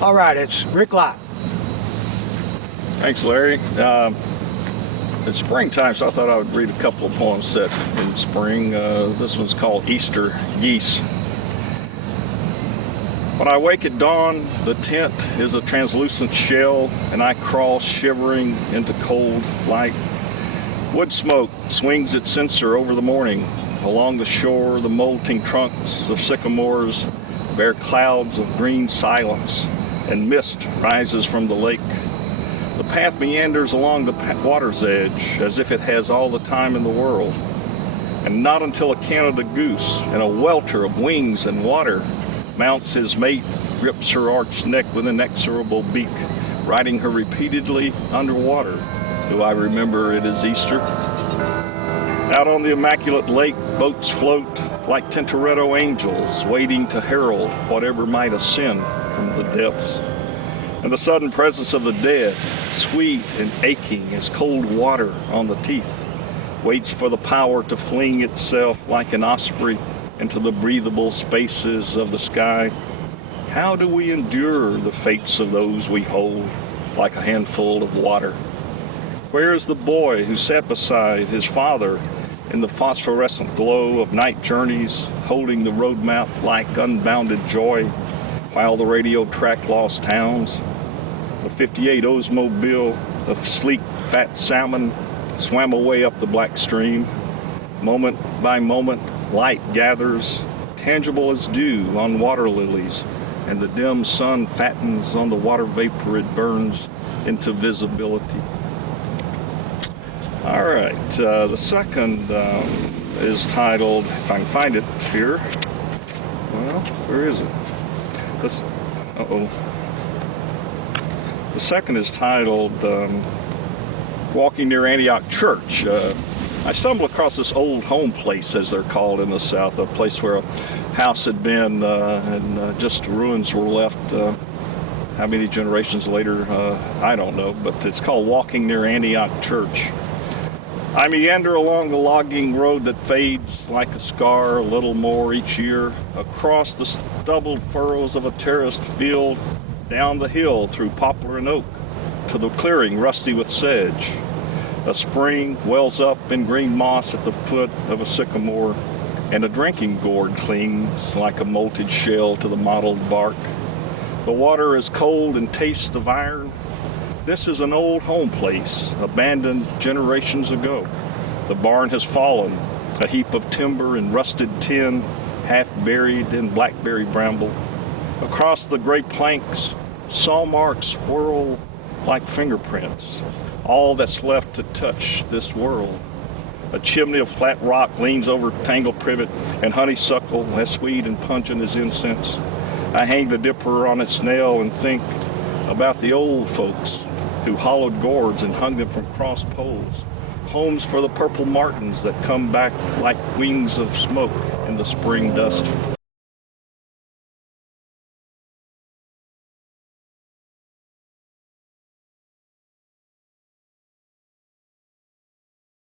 All right, it's Rick Lott. Thanks, Larry. It's springtime, so I thought I would read a couple of poems set in spring. This one's called Easter Geese. When I wake at dawn, the tent is a translucent shell, and I crawl shivering into cold light. Wood smoke swings its censer over the morning. Along the shore, the molting trunks of sycamores bear clouds of green silence, and mist rises from the lake. The path meanders along the water's edge as if it has all the time in the world. And not until a Canada goose, in a welter of wings and water, mounts his mate, grips her arched neck with an inexorable beak, riding her repeatedly underwater, do I remember it is Easter. Out on the immaculate lake, boats float like Tintoretto angels, waiting to herald whatever might ascend from the depths. And the sudden presence of the dead, sweet and aching as cold water on the teeth, waits for the power to fling itself like an osprey into the breathable spaces of the sky. How do we endure the fates of those we hold like a handful of water? Where is the boy who sat beside his father in the phosphorescent glow of night journeys, holding the road map like unbounded joy, while the radio tracked lost towns? The 58 Oldsmobile of sleek, fat salmon swam away up the black stream. Moment by moment, light gathers, tangible as dew on water lilies, and the dim sun fattens on the water vapor it burns into visibility. All right, the second is titled, if I can find it here. Well, where is it? The second is titled Walking Near Antioch Church. I stumbled across this old home place, as they're called in the South, a place where a house had been and just ruins were left. How many generations later, I don't know, but it's called Walking Near Antioch Church. I meander along the logging road that fades like a scar a little more each year, across the stubbled furrows of a terraced field, down the hill through poplar and oak, to the clearing rusty with sedge. A spring wells up in green moss at the foot of a sycamore, and a drinking gourd clings like a molted shell to the mottled bark. The water is cold and tastes of iron. This is an old home place, abandoned generations ago. The barn has fallen, a heap of timber and rusted tin, half buried in blackberry bramble. Across the gray planks, saw marks swirl like fingerprints, all that's left to touch this world. A chimney of flat rock leans over tangled privet, and honeysuckle as sweet and pungent as incense. I hang the dipper on its nail and think about the old folks who hollowed gourds and hung them from crossed poles, homes for the purple martins that come back like wings of smoke in the spring dust.